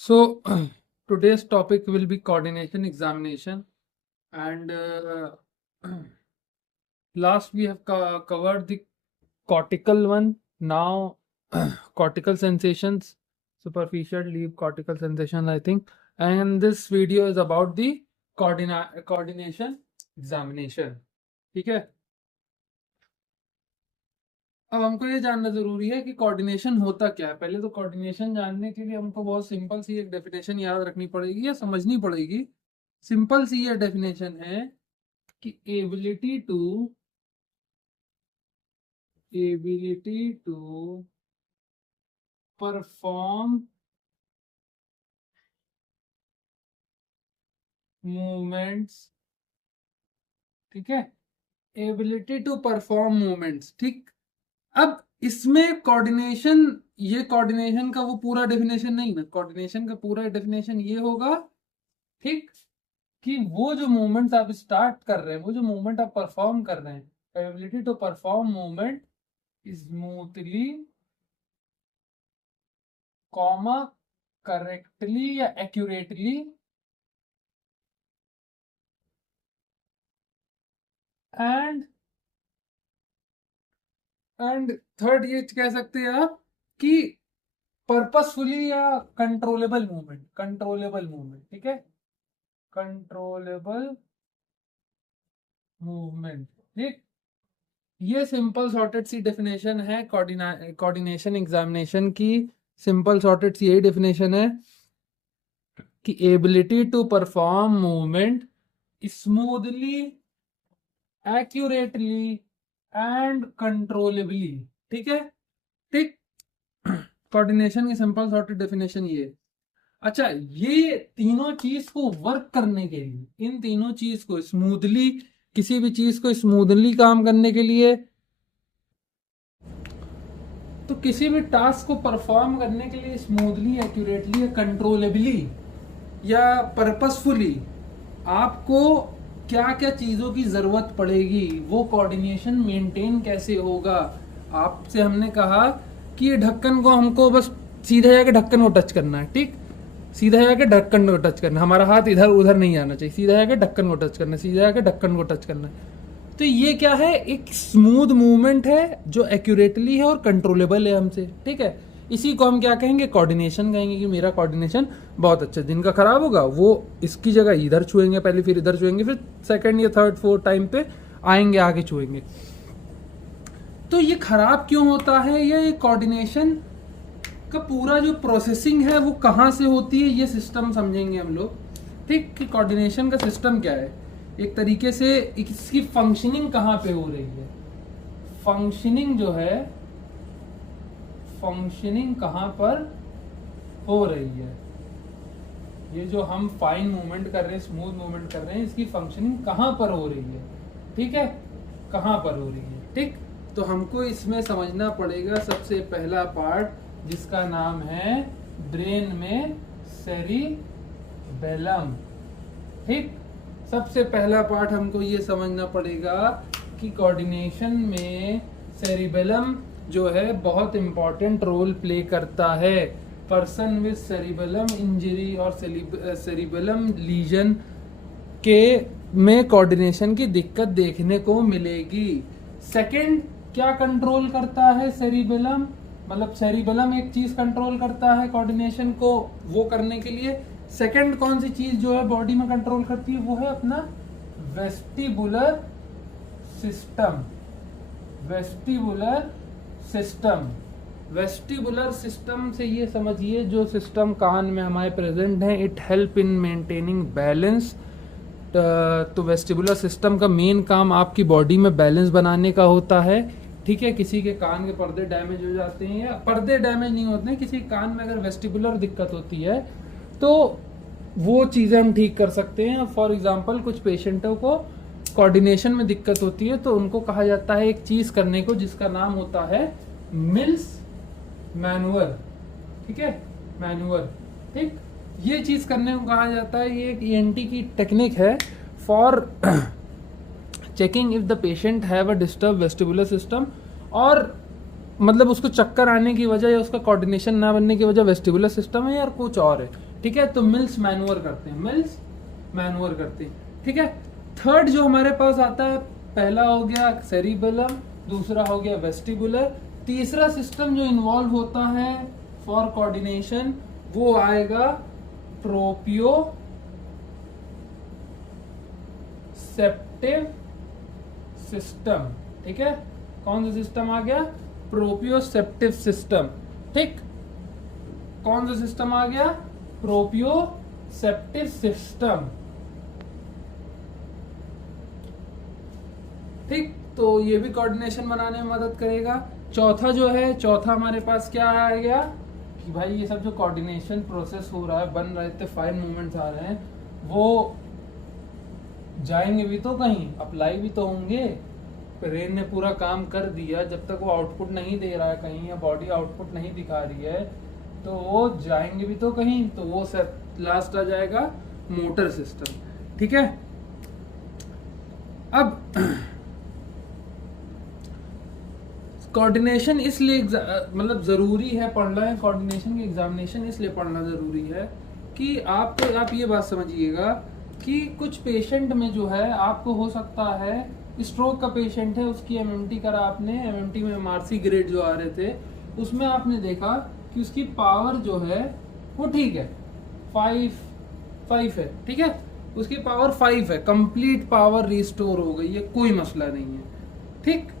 So today's topic will be coordination examination, and last we have covered the cortical one. Now cortical sensations, superficial leaf cortical sensation, I think. And this video is about the coordination examination. ठीक है. अब हमको ये जानना जरूरी है कि coordination होता क्या है. पहले तो कोऑर्डिनेशन जानने के लिए हमको बहुत सिंपल सी एक डेफिनेशन याद रखनी पड़ेगी या समझनी पड़ेगी. सिंपल सी ये डेफिनेशन है कि एबिलिटी टू परफॉर्म मूवमेंट्स. ठीक है, एबिलिटी टू परफॉर्म मूवमेंट्स. ठीक, अब इसमें कोऑर्डिनेशन, ये कोऑर्डिनेशन का वो पूरा डेफिनेशन नहीं है. कोऑर्डिनेशन का पूरा डेफिनेशन ये होगा, ठीक, कि वो जो मूवमेंट्स आप स्टार्ट कर रहे हैं, वो जो मूवमेंट आप परफॉर्म कर रहे हैं, ability to perform movement smoothly, comma, correctly या एक्यूरेटली, एंड थर्ड ये कह सकते हैं आप कि पर्पसफुली या कंट्रोलेबल मूवमेंट. ठीक है, कंट्रोलेबल मूवमेंट. ठीक, ये सिंपल सॉर्टेड सी डेफिनेशन है कोऑर्डिनेशन एग्जामिनेशन की. सिंपल सॉर्टेड सी यही डेफिनेशन है कि ability to perform movement smoothly, accurately and controllably. ठीक है, ठीक, कोऑर्डिनेशन की सिंपल सॉर्टेड डेफिनेशन ये. अच्छा, ये तीनों चीज को वर्क करने के लिए, इन तीनों चीज को स्मूथली, किसी भी चीज को स्मूथली काम करने के लिए, तो किसी भी टास्क को परफॉर्म करने के लिए स्मूथली, एक्यूरेटली या कंट्रोलेबली या पर्पसफुली आपको क्या क्या चीजों की जरूरत पड़ेगी, वो कोऑर्डिनेशन मेंटेन कैसे होगा. आपसे हमने कहा कि ये ढक्कन को हमको बस सीधा जाके ढक्कन को टच करना है. ठीक, सीधा जाके ढक्कन को टच करना, हमारा हाथ इधर उधर नहीं आना चाहिए, सीधा जाके ढक्कन को टच करना, सीधा जाके ढक्कन को टच करना. तो ये क्या है, एक स्मूथ मूवमेंट है जो एक्यूरेटली है और कंट्रोलेबल है हमसे. ठीक है, इसी को हम क्या कहेंगे, कोऑर्डिनेशन कहेंगे कि मेरा कोऑर्डिनेशन बहुत अच्छा. जिनका खराब होगा वो इसकी जगह इधर छुएंगे पहले, फिर इधर छुएंगे, फिर सेकंड या थर्ड फोर्थ टाइम पे आएंगे आगे छुएंगे. तो ये खराब क्यों होता है, ये कोऑर्डिनेशन का पूरा जो प्रोसेसिंग है वो कहाँ से होती है, ये सिस्टम समझेंगे हम लोग. ठीक, कि कोऑर्डिनेशन का सिस्टम क्या है, एक तरीके से इसकी फंक्शनिंग कहाँ पे हो रही है. फंक्शनिंग जो है, फंक्शनिंग कहाँ पर हो रही है, ये जो हम फाइन मूवमेंट कर रहे हैं, स्मूथ मूवमेंट कर रहे हैं, इसकी फंक्शनिंग कहाँ पर हो रही है. ठीक है, कहाँ पर हो रही है. ठीक, तो हमको इसमें समझना पड़ेगा सबसे पहला पार्ट, जिसका नाम है ब्रेन में सेरिबेलम. ठीक, सबसे पहला पार्ट हमको ये समझना पड़ेगा कि कोऑर्डिनेशन में सेरिबेलम जो है बहुत इंपॉर्टेंट रोल प्ले करता है. पर्सन विद सेरिबेलम इंजरी और सेरिबेलम लीजन के में कोऑर्डिनेशन की दिक्कत देखने को मिलेगी. सेकंड, क्या कंट्रोल करता है सेरिबेलम, मतलब सेरिबेलम एक चीज कंट्रोल करता है कोऑर्डिनेशन को वो करने के लिए. सेकंड कौन सी चीज जो है बॉडी में कंट्रोल करती है, वो है अपना vestibular system. Vestibular system, vestibular system से ये समझिए जो सिस्टम कान में हमारे प्रेजेंट हैं, it help in maintaining balance. तो वेस्टिबुलर सिस्टम का मेन काम आपकी बॉडी में बैलेंस बनाने का होता है. ठीक है, किसी के कान के पर्दे डैमेज हो जाते हैं, या पर्दे डैमेज नहीं होते हैं, किसी कान में अगर वेस्टिबुलर दिक्कत होती है तो वो चीज़ें हम ठीक कर सकते हैं. फॉर एग्जांपल, कुछ पेशेंटों को कोऑर्डिनेशन में दिक्कत होती है तो उनको कहा जाता है एक चीज़ करने को जिसका नाम होता है मिल्स मैनुअर. ठीक है, मैनुअर. ठीक, ये चीज़ करने को कहा जाता है. ये एक ईएनटी की टेक्निक है for checking if the patient have a disturb vestibular system. और मतलब उसको चक्कर आने की वजह या उसका कोऑर्डिनेशन ना बनने की वजह वेस्टिबुलर सिस्टम है या कुछ और है, ठीक है। तो मिल्स मैनूवर करते हैं, मिल्स मैनूवर करते हैं, ठीक है। थर्ड जो हमारे पास आता है, पहला हो गया सेरिबेलम, दूसरा हो गया वेस्टिबुलर, तीसरा सिस्टम जो इन्वॉल्व होता है फॉर कोऑर्डिनेशन वो आएगा प्रोप्रियोसेप्टिव सिस्टम, ठीक है। कौन सा सिस्टम आ गया? प्रोप्रियोसेप्टिव सिस्टम, ठीक। कौन सा सिस्टम आ गया? प्रोप्रियोसेप्टिव सिस्टम, ठीक। तो ये भी कोऑर्डिनेशन बनाने में मदद करेगा। चौथा जो है, चौथा हमारे पास क्या आ गया कि भाई ये सब जो कोऑर्डिनेशन प्रोसेस हो रहा है, बन रहे थे, फाइन मूवमेंट्स आ रहे हैं, वो जाएंगे भी तो कहीं, अप्लाई भी तो होंगे। ब्रेन ने पूरा काम कर दिया, जब तक वो आउटपुट नहीं दे रहा है कहीं या बॉडी आउटपुट नहीं दिखा रही है तो वो जाएंगे भी तो कहीं, तो वो सब लास्ट आ जाएगा मोटर सिस्टम, ठीक है। अब कोऑर्डिनेशन इसलिए मतलब जरूरी है पढ़ना है, कोऑर्डिनेशन की एग्जामिनेशन इसलिए पढ़ना जरूरी है कि आपको, आप ये बात समझिएगा कि कुछ पेशेंट में जो है आपको हो सकता है, स्ट्रोक का पेशेंट है, उसकी एमएमटी करा आपने, एमएमटी में एमआरसी ग्रेड जो आ रहे थे उसमें आपने देखा कि उसकी पावर जो है वो ठीक है, 5 है, ठीक है, उसकी पावर 5 है, कंप्लीट पावर रिस्टोर हो गई है, कोई मसला नहीं है, ठीक।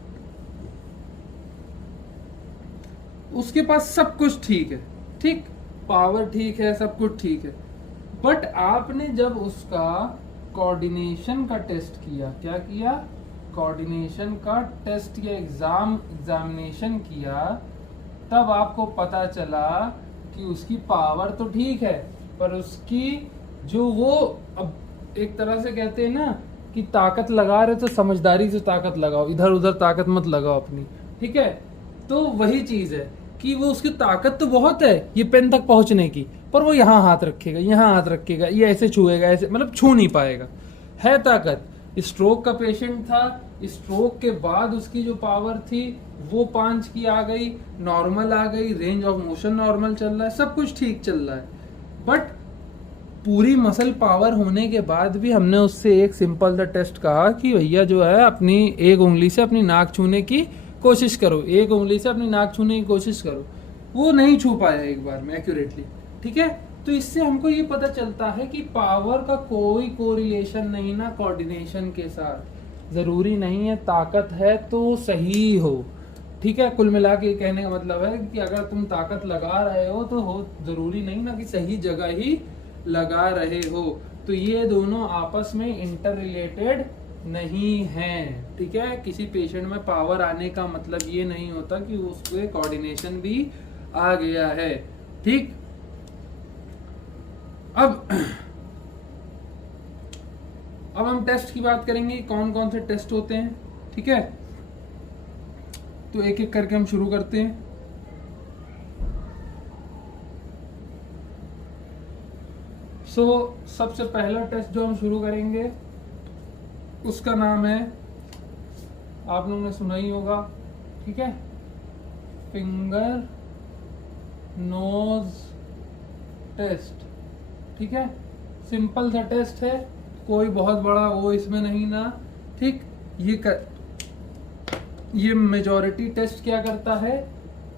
उसके पास सब कुछ ठीक है, ठीक, पावर ठीक है, सब कुछ ठीक है, बट आपने जब उसका कोऑर्डिनेशन का टेस्ट किया, क्या किया? कोऑर्डिनेशन का टेस्ट या एग्जामिनेशन किया, तब आपको पता चला कि उसकी पावर तो ठीक है, पर उसकी जो वो, अब एक तरह से कहते हैं ना कि ताकत लगा रहे तो समझदारी से ताकत लगाओ, इधर उधर ताकत मत लगाओ अपनी, ठीक है। तो वही चीज है कि वो, उसकी ताकत तो बहुत है ये पेन तक पहुंचने की, पर वो यहाँ हाथ रखेगा, यहाँ हाथ रखेगा, ये ऐसे छुएगा, ऐसे मतलब छू नहीं पाएगा, है ताकत। स्ट्रोक का पेशेंट था, स्ट्रोक के बाद उसकी जो पावर थी वो 5 की आ गई, नॉर्मल आ गई, रेंज ऑफ मोशन नॉर्मल चल रहा है, सब कुछ ठीक चल रहा है, बट पूरी मसल पावर होने के बाद भी हमने उससे एक सिंपल सा टेस्ट कहा कि भैया जो है अपनी एक उंगली से अपनी नाक छूने की कोशिश करो, एक उंगली से अपनी नाक छूने की कोशिश करो, वो नहीं छू पाया एक बार में एक्यूरेटली, ठीक है। तो इससे हमको ये पता चलता है कि पावर का कोई कोरिलेशन नहीं ना कोऑर्डिनेशन के साथ, जरूरी नहीं है ताकत है तो सही हो, ठीक है। कुल मिला के कहने का मतलब है कि अगर तुम ताकत लगा रहे हो तो हो, जरूरी नहीं ना कि सही जगह ही लगा रहे हो। तो ये दोनों आपस में इंटर रिलेटेड नहीं है, ठीक है। किसी पेशेंट में पावर आने का मतलब ये नहीं होता कि उसके कोऑर्डिनेशन भी आ गया है, ठीक। अब हम टेस्ट की बात करेंगे, कौन कौन से टेस्ट होते हैं, ठीक है। तो एक एक करके हम शुरू करते हैं। सबसे पहला टेस्ट जो हम शुरू करेंगे उसका नाम है, आप लोगों ने सुना ही होगा, ठीक है, फिंगर नोज टेस्ट, ठीक है। सिंपल सा टेस्ट है, कोई बहुत बड़ा वो इसमें नहीं ना, ठीक। ये मेजॉरिटी टेस्ट क्या करता है?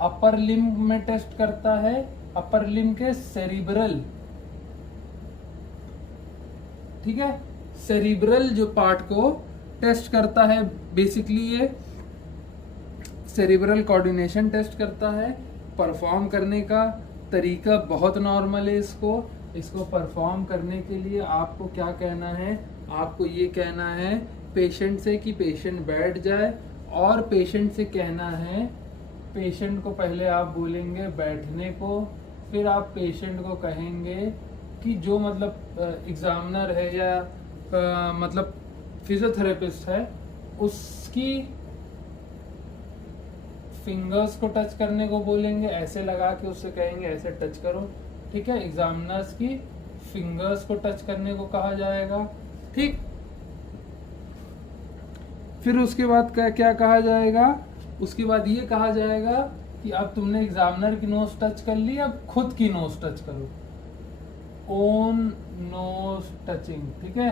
अपर लिम्ब में टेस्ट करता है, अपर लिम्ब के सेरिब्रल, ठीक है, सेरिब्रल जो पार्ट को टेस्ट करता है। बेसिकली ये सेरिब्रल कोऑर्डिनेशन टेस्ट करता है। परफॉर्म करने का तरीका बहुत नॉर्मल है। इसको परफॉर्म करने के लिए आपको क्या कहना है? आपको ये कहना है पेशेंट से कि पेशेंट बैठ जाए, और पेशेंट से कहना है, पेशेंट को पहले आप बोलेंगे बैठने को, फिर आप पेशेंट को कहेंगे कि जो मतलब एग्जामिनर है या मतलब फिजियोथेरेपिस्ट है उसकी फिंगर्स को टच करने को बोलेंगे, ऐसे लगा के उससे कहेंगे ऐसे टच करो, ठीक है। एग्जामिनर्स की फिंगर्स को टच करने को कहा जाएगा, ठीक। फिर उसके बाद क्या कहा जाएगा उसके बाद ये कहा जाएगा कि अब तुमने एग्जामिनर की नोज टच कर ली, अब खुद की नोज टच करो, ओन नोज टचिंग, ठीक है,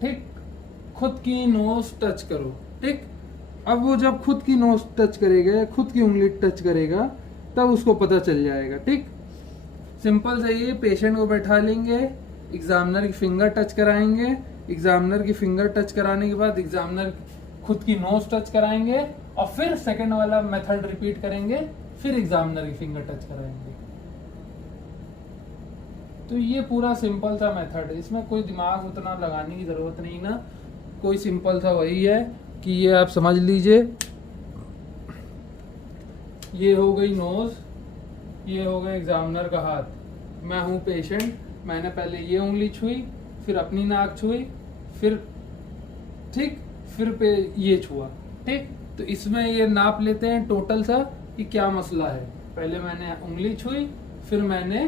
ठीक, खुद की नोज टच करो, ठीक। अब वो जब खुद की नोज टच करेगा, खुद की उंगली टच करेगा, तब उसको पता चल जाएगा, ठीक। सिंपल सा ये, पेशेंट को बैठा लेंगे, एग्जामिनर की फिंगर टच कराएंगे, एग्जामिनर की फिंगर टच कराने के बाद एग्जामिनर खुद की नोज टच कराएंगे और फिर सेकंड वाला मेथड रिपीट करेंगे, फिर एग्जामिनर की फिंगर टच कराएंगे। तो ये पूरा सिंपल सा मेथड है, इसमें कोई दिमाग उतना लगाने की जरूरत नहीं ना, कोई सिंपल सा वही है कि ये आप समझ लीजिए, ये हो गई नोज, ये हो गया एग्जामिनर का हाथ, मैं हूँ पेशेंट, मैंने पहले ये उंगली छुई, फिर अपनी नाक छुई, फिर ठीक, फिर पे ये छुआ, ठीक। तो इसमें ये नाप लेते हैं टोटल सा कि क्या मसला है। पहले मैंने उंगली छुई, फिर मैंने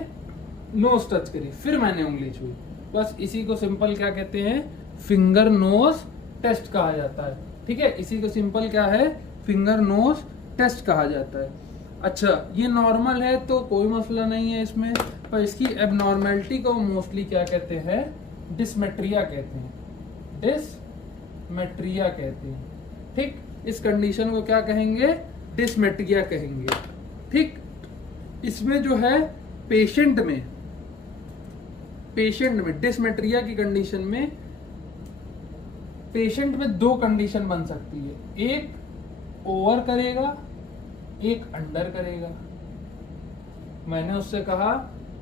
नोज टच करी, फिर मैंने उंगली छुई, बस इसी को सिंपल क्या कहते हैं, फिंगर नोज टेस्ट कहा जाता है, ठीक है। इसी को सिंपल क्या है, फिंगर नोज टेस्ट कहा जाता है। अच्छा, ये नॉर्मल है तो कोई मसला नहीं है इसमें, पर इसकी एबनॉर्मेलिटी को मोस्टली क्या कहते हैं, डिसमेट्रिया कहते हैं, डिसमेट्रिया कहते हैं, ठीक। इस कंडीशन को क्या कहेंगे, डिसमेट्रिया कहेंगे, ठीक। इसमें जो है पेशेंट में डिसमेट्रिया की कंडीशन में पेशेंट में दो कंडीशन बन सकती है, एक ओवर करेगा, एक अंडर करेगा। मैंने उससे कहा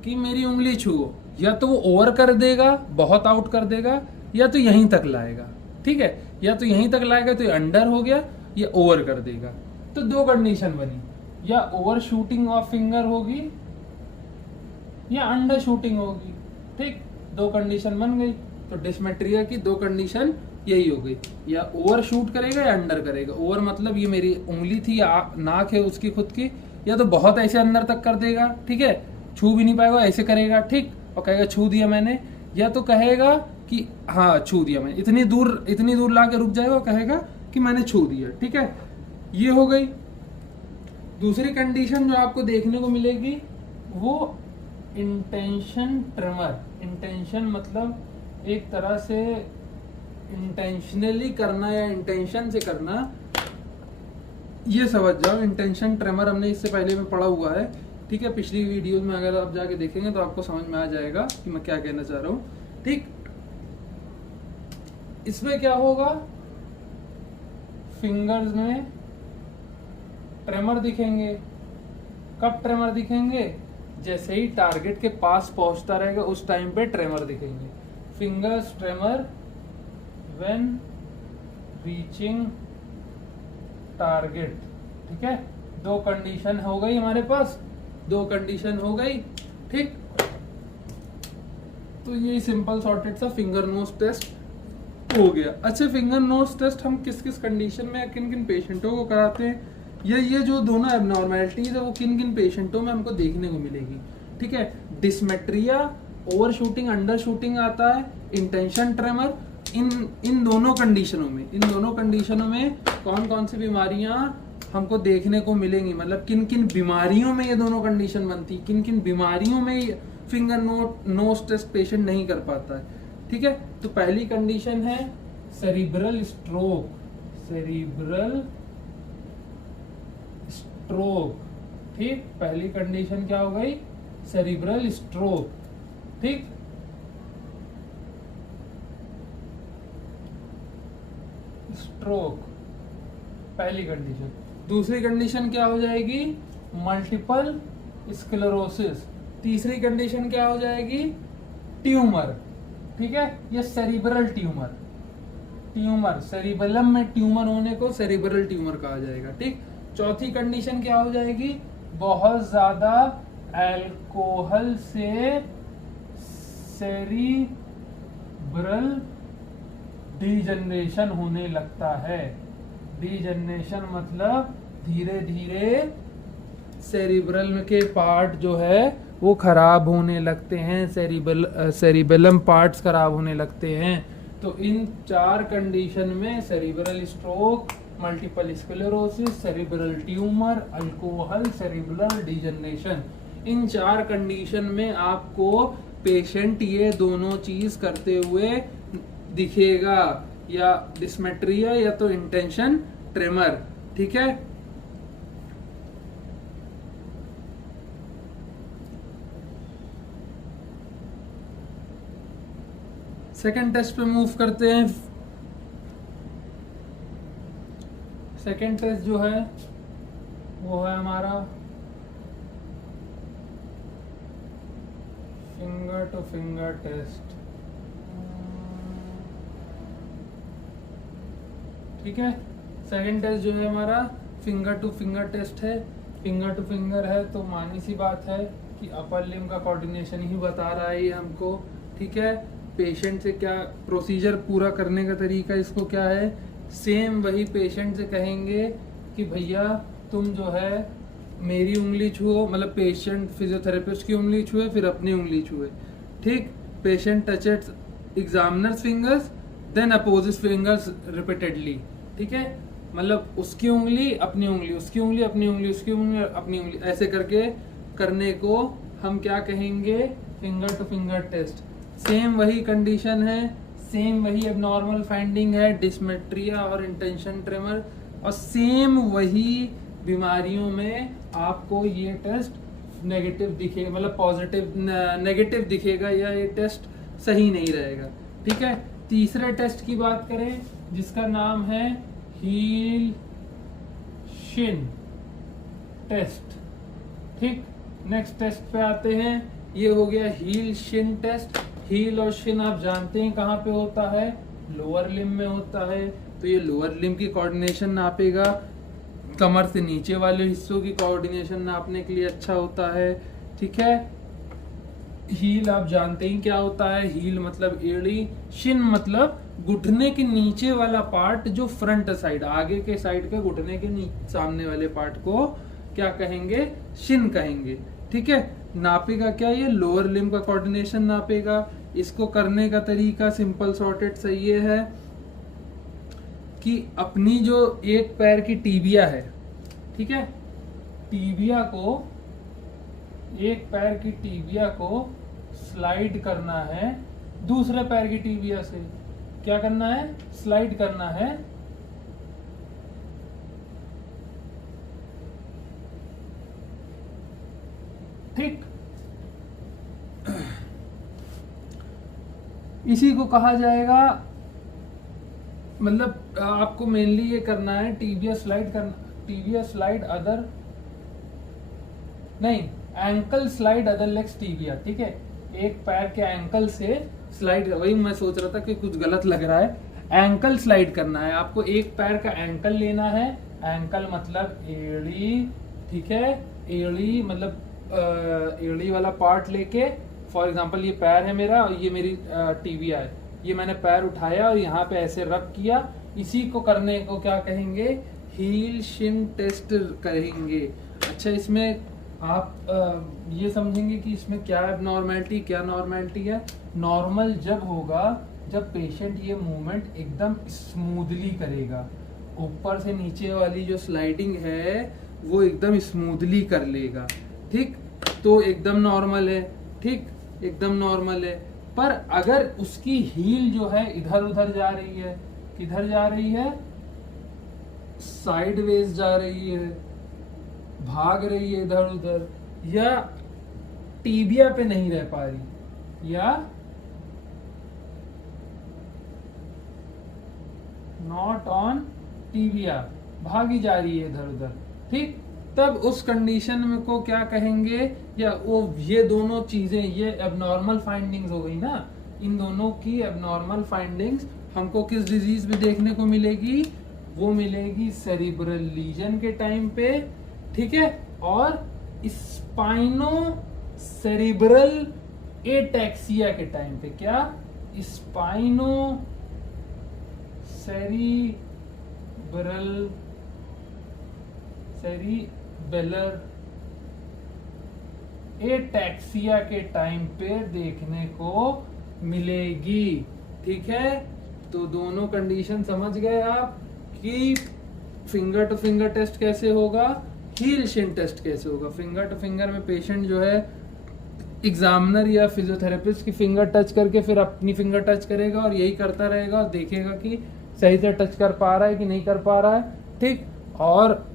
कि मेरी उंगली छुओ, या तो वो ओवर कर देगा, बहुत आउट कर देगा, या तो यहीं तक लाएगा, ठीक है, या तो यहीं तक लाएगा तो ये अंडर हो गया, या ओवर कर देगा। तो दो कंडीशन बनी, या ओवर शूटिंग ऑफ फिंगर होगी या अंडर शूटिंग होगी, ठीक, दो कंडीशन बन गई। तो डिसमेट्रिया की दो कंडीशन यही हो गई, या ओवर शूट करेगा या अंडर करेगा। ओवर मतलब ये मेरी उंगली थी या नाक है उसकी खुद की, या तो बहुत ऐसे अंदर तक कर देगा, ठीक है, छू भी नहीं पाएगा, ऐसे करेगा, ठीक, और कहेगा छू दिया मैंने, या तो कहेगा कि हाँ छू दिया मैंने, इतनी दूर ला के रुक जाएगा और कहेगा कि मैंने छू दिया, ठीक है। ये हो गई। दूसरी कंडीशन जो आपको देखने को मिलेगी वो इंटेंशन ट्रेमर। इंटेंशन मतलब एक तरह से इंटेंशनली करना या इंटेंशन से करना, ये समझ जाओ। इंटेंशन ट्रेमर हमने इससे पहले में पढ़ा हुआ है, ठीक है, पिछली वीडियोस में अगर आप जाके देखेंगे तो आपको समझ में आ जाएगा कि मैं क्या कहना चाह रहा हूँ, ठीक। इसमें क्या होगा, फिंगर्स में ट्रेमर दिखेंगे। कब ट्रेमर दिखेंगे, जैसे ही टारगेट के पास पहुंचता रहेगा उस टाइम पे ट्रेमर दिखेंगे। Fingers tremor when reaching target, ठीक है। दो कंडीशन हो गई हमारे पास, दो कंडीशन हो गई, ठीक। तो ये सिंपल सॉर्टेड सा फिंगर नोज टेस्ट हो गया। अच्छा, फिंगर नोज टेस्ट हम किस किस कंडीशन में किन किन पेशेंटों को कराते हैं, ये जो दोनों एबनॉर्मेलिटीज है वो किन किन पेशेंटों में हमको देखने को मिलेगी, ठीक है। डिसमेट्रिया, ओवर शूटिंग, अंडर शूटिंग आता है, इंटेंशन ट्रेमर, इन दोनों कंडीशनों में कौन कौन सी बीमारियां हमको देखने को मिलेंगी, मतलब किन किन बीमारियों में ये दोनों कंडीशन बनती, किन किन बीमारियों में फिंगर नोज टेस्ट पेशेंट नहीं कर पाता है, ठीक है। तो पहली कंडीशन है सेरिब्रल स्ट्रोक, ठीक। पहली कंडीशन क्या हो गई, सेरिब्रल स्ट्रोक, ठीक। स्ट्रोक पहली कंडीशन। दूसरी कंडीशन क्या हो जाएगी, मल्टीपल स्क्लेरोसिस। तीसरी कंडीशन क्या हो जाएगी, ट्यूमर, ठीक है, ये सेरिब्रल ट्यूमर, सेरिबेलम में ट्यूमर होने को सेरिब्रल ट्यूमर कहा जाएगा, ठीक। चौथी कंडीशन क्या हो जाएगी, बहुत ज्यादा अल्कोहल से सेरिब्रल डीजनरेशन होने लगता है। डीजनरेशन मतलब धीरे धीरे सेरिब्रल के पार्ट जो है वो खराब होने लगते हैं, सेरिबेलम पार्ट्स खराब होने लगते हैं। तो इन 4 कंडीशन में cerebral stroke, multiple sclerosis, cerebral tumour, alcohol, cerebral degeneration, इन 4 कंडीशन में आपको पेशेंट ये दोनों चीज करते हुए दिखेगा, या डिस्मेट्रिया या तो इंटेंशन ट्रेमर। ठीक है, सेकेंड टेस्ट पे मूव करते हैं। सेकेंड टेस्ट जो है वो है हमारा फिंगर टू फिंगर टेस्ट। ठीक है, सेकेंड टेस्ट जो है हमारा फिंगर टू फिंगर टेस्ट है। फिंगर टू फिंगर है तो मानी सी बात है कि अपर लिम्ब का कोऑर्डिनेशन ही बता रहा है ये हमको। ठीक है, पेशेंट से क्या प्रोसीजर पूरा करने का तरीका इसको क्या है, सेम वही पेशेंट से कहेंगे कि भैया तुम जो है मेरी उंगली छुओ, मतलब पेशेंट फिजियोथेरेपिस्ट की उंगली छुए फिर अपनी उंगली छुए। ठीक, patient touches examiner's fingers then opposite fingers repeatedly. ठीक है, मतलब उसकी उंगली अपनी उंगली, उसकी उंगली अपनी उंगली, उसकी उंगली अपनी उंगली, ऐसे करके करने को हम क्या कहेंगे, finger to finger test. Same वही कंडीशन है, सेम वही एबनॉर्मल फाइंडिंग है, डिस्मेट्रिया और इंटेंशन ट्रेमर, और सेम वही बीमारियों में आपको ये टेस्ट नेगेटिव दिखेगा, मतलब पॉजिटिव नेगेटिव दिखेगा, या ये टेस्ट सही नहीं रहेगा। ठीक है, तीसरे टेस्ट की बात करें जिसका नाम है हील शिन टेस्ट। ठीक, नेक्स्ट टेस्ट पे आते हैं। ये हो गया हील शिन टेस्ट। हील और शिन आप जानते हैं कहाँ पे होता है, लोअर लिम्ब में होता है। तो ये लोअर लिम्ब की कोऑर्डिनेशन नापेगा, कमर से नीचे वाले हिस्सों की कोऑर्डिनेशन नापने के लिए अच्छा होता है। ठीक है, हील आप जानते ही क्या होता है, हील मतलब एड़ी, शिन मतलब घुटने के नीचे वाला पार्ट, जो फ्रंट साइड आगे के साइड के घुटने के सामने वाले पार्ट को क्या कहेंगे, शिन कहेंगे। ठीक है, नापेगा क्या, ये लोअर लिम्ब का कोऑर्डिनेशन नापेगा। इसको करने का तरीका सिंपल सॉर्टेड सा ये है कि अपनी जो एक पैर की टीबिया है, ठीक है, टीबिया को, एक पैर की टीबिया को स्लाइड करना है दूसरे पैर की टीबिया से। क्या करना है, स्लाइड करना है। ठीक, इसी को कहा जाएगा, मतलब आपको मेनली ये करना है, टीबिया स्लाइड करना, टीबिया स्लाइड अदर नहीं, ankle slide other legs tibia. ठीक है, एक पैर के एंकल से स्लाइड, वही मैं सोच रहा था कि कुछ गलत लग रहा है, एंकल स्लाइड करना है आपको। एक पैर का एंकल लेना है, एंकल मतलब एड़ी। ठीक है, एड़ी मतलब एड़ी वाला पार्ट लेके, फॉर एग्जांपल ये पैर है मेरा और ये मेरी टीबिया है, ये मैंने पैर उठाया और यहाँ पे ऐसे रब किया, इसी को करने को क्या कहेंगे, हील शिन टेस्ट कहेंगे। अच्छा, इसमें आप ये समझेंगे कि इसमें क्या एबनॉर्मैलिटी क्या नॉर्मैलिटी है। नॉर्मल जब होगा जब पेशेंट ये मूवमेंट एकदम स्मूथली करेगा, ऊपर से नीचे वाली जो स्लाइडिंग है वो एकदम स्मूथली कर लेगा। ठीक, तो एकदम नॉर्मल है। ठीक, एकदम नॉर्मल है। पर अगर उसकी हील जो है इधर उधर जा रही है, किधर जा रही है, साइडवेज जा रही है, भाग रही है इधर उधर, या टीबिया पे नहीं रह पा रही, या नॉट ऑन टीबिया, भागी जा रही है इधर उधर। ठीक, तब उस कंडीशन में को क्या कहेंगे, या वो ये दोनों चीजें, ये एबनॉर्मल फाइंडिंग्स हो गई ना, इन दोनों की एबनॉर्मल फाइंडिंग्स हमको किस डिजीज में देखने को मिलेगी, वो मिलेगी सेरिब्रल लीजन के टाइम पे। ठीक है, और स्पाइनो सेरिब्रल एटैक्सिया के टाइम पे। क्या, स्पाइनो सेरिबेलर एटैक्सिया के टाइम पे देखने को मिलेगी। ठीक है, तो दोनों कंडीशन समझ गए आप कि फिंगर टू फिंगर टेस्ट कैसे होगा, हील शिन टेस्ट कैसे होगा। फिंगर टू फिंगर में पेशेंट जो है एग्जामिनर या फिजियोथेरेपिस्ट की फिंगर टच करके फिर अपनी फिंगर टच करेगा और यही करता रहेगा और देखेगा कि सही से टच कर पा रहा है कि नहीं कर पा रहा है, ठीक। और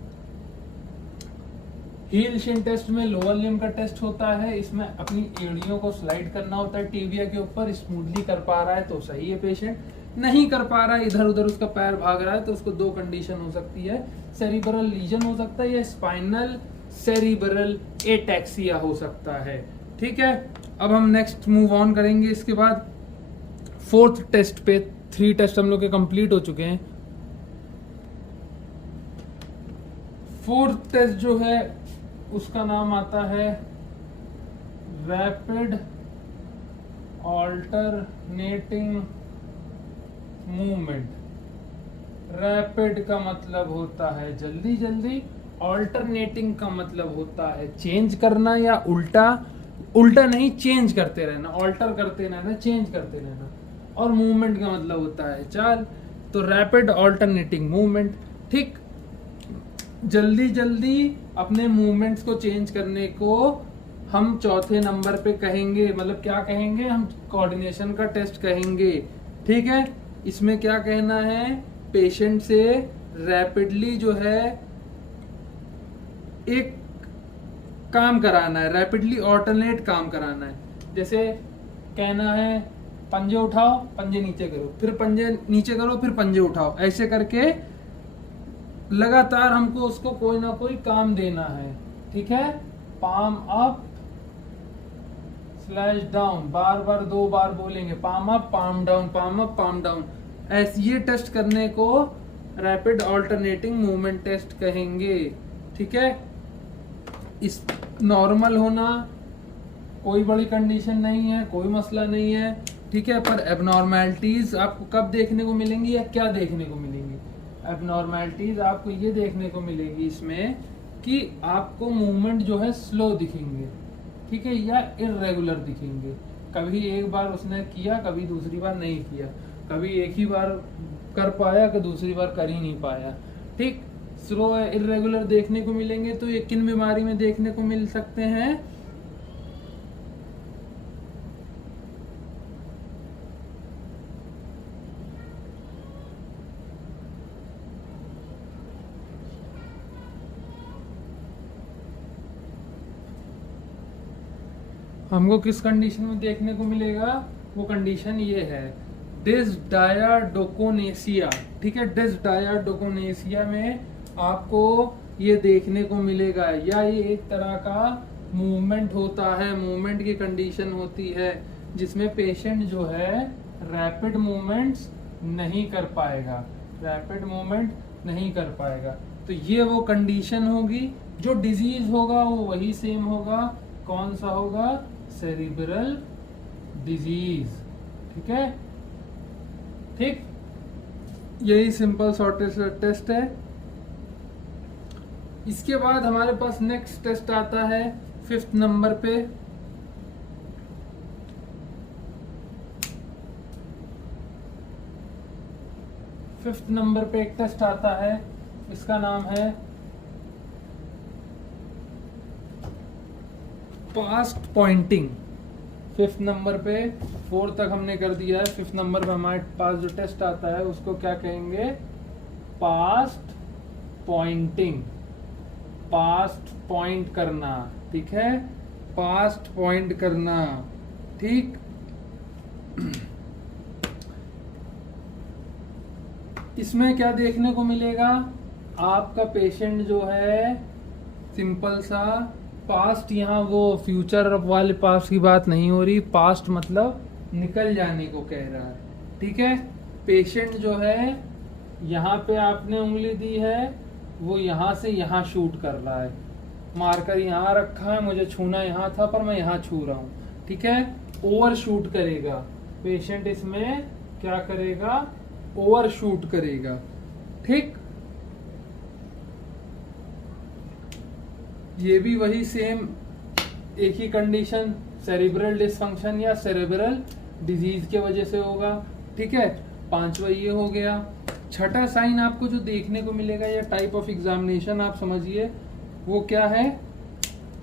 हील शिन टेस्ट में लोअर लिम्ब का टेस्ट होता है, इसमें अपनी एड़ियों को स्लाइड करना होता है टिबिया के ऊपर, स्मूथली कर पा रहा है तो सही है पेशेंट, नहीं कर पा रहा है इधर उधर उसका पैर भाग रहा है तो उसको दो कंडीशन हो सकती है, सेरिब्रल लीजन हो सकता है या स्पाइनल सेरिब्रल एटैक्सिया हो सकता है, ठीक है। अब हम नेक्स्ट मूव ऑन करेंगे इसके बाद फोर्थ टेस्ट पे। 3 टेस्ट हम लोग के कंप्लीट हो चुके हैं। फोर्थ टेस्ट जो है उसका नाम आता है रैपिड ऑल्टरनेटिंग मूवमेंट। रैपिड का मतलब होता है जल्दी जल्दी, ऑल्टरनेटिंग का मतलब होता है चेंज करना या उल्टा, उल्टा नहीं चेंज करते रहना, ऑल्टर करते रहना, चेंज करते रहना। और मूवमेंट का मतलब होता है चाल। तो रैपिड ऑल्टरनेटिंग मूवमेंट, ठीक। जल्दी जल्दी अपने मूवमेंट्स को चेंज करने को हम चौथे नंबर पे कहेंगे, मतलब क्या कहेंगे, हम कोऑर्डिनेशन का टेस्ट कहेंगे, ठीक है। इसमें क्या कहना है, पेशेंट से रैपिडली जो है एक काम कराना है, रैपिडली ऑल्टरनेट काम कराना है। जैसे कहना है पंजे उठाओ, पंजे नीचे करो, फिर पंजे नीचे करो, फिर पंजे उठाओ, ऐसे करके लगातार हमको उसको कोई ना कोई काम देना है, ठीक है। पाम अप स्लैश डाउन, बार बार 2 बार बोलेंगे, palm up palm down, palm up palm down. ऐसे ये टेस्ट करने को रैपिड ऑल्टरनेटिंग मूवमेंट टेस्ट कहेंगे, ठीक है। इस नॉर्मल होना कोई बड़ी कंडीशन नहीं है, कोई मसला नहीं है, ठीक है। पर एबनॉर्मेलिटीज आपको कब देखने को मिलेंगी या क्या देखने को मिलेंगी, एबनॉर्मेलिटीज आपको ये देखने को मिलेगी इसमें कि आपको मूवमेंट जो है स्लो दिखेंगे, ठीक है, या इररेगुलर दिखेंगे। कभी एक बार उसने किया, कभी दूसरी बार नहीं किया, कभी एक ही बार कर पाया, कि दूसरी बार कर ही नहीं पाया, ठीक। स्लो इररेगुलर देखने को मिलेंगे। तो ये किन बीमारी में देखने को मिल सकते हैं, हमको किस कंडीशन में देखने को मिलेगा, वो कंडीशन ये है डिसडायाडोकोनेसिया, ठीक है। डिसडायाडोकोनेसिया में आपको ये देखने को मिलेगा, या ये एक तरह का मूवमेंट होता है, मूवमेंट की कंडीशन होती है जिसमें पेशेंट जो है रैपिड मूवमेंट्स नहीं कर पाएगा, रैपिड मूवमेंट नहीं कर पाएगा। तो ये वो कंडीशन होगी। जो डिजीज होगा वो वही सेम होगा, कौन सा होगा, सेरिब्रल डिजीज, ठीक है, ठीक। यही सिंपल शॉर्टेस्ट टेस्ट है। इसके बाद हमारे पास नेक्स्ट टेस्ट आता है 5th नंबर पे। फिफ्थ नंबर पे एक टेस्ट आता है, इसका नाम है पास्ट पॉइंटिंग। 5th नंबर पे, 4 तक हमने कर दिया है, 5th नंबर पे हमारे पास जो टेस्ट आता है उसको क्या कहेंगे, पास्ट पॉइंटिंग, पास्ट पॉइंट करना, ठीक है, पास्ट पॉइंट करना, ठीक। इसमें क्या देखने को मिलेगा, आपका पेशेंट जो है सिंपल सा पास्ट, यहाँ वो फ्यूचर वाले पास्ट की बात नहीं हो रही, पास्ट मतलब निकल जाने को कह रहा है, ठीक है। पेशेंट जो है यहाँ पे आपने उंगली दी है, वो यहाँ से यहाँ शूट कर रहा है, मार्कर यहाँ रखा है, मुझे छूना यहाँ था पर मैं यहाँ छू रहा हूँ, ठीक है। ओवर शूट करेगा पेशेंट, इसमें क्या करेगा, ओवर शूट करेगा, ठीक। ये भी वही सेम एक ही कंडीशन, सेरिब्रल डिसफंक्शन या सेरेब्रल डिजीज के वजह से होगा, ठीक है। पांचवा ये हो गया। छठा साइन आपको जो देखने को मिलेगा या टाइप ऑफ एग्जामिनेशन आप समझिए वो क्या है,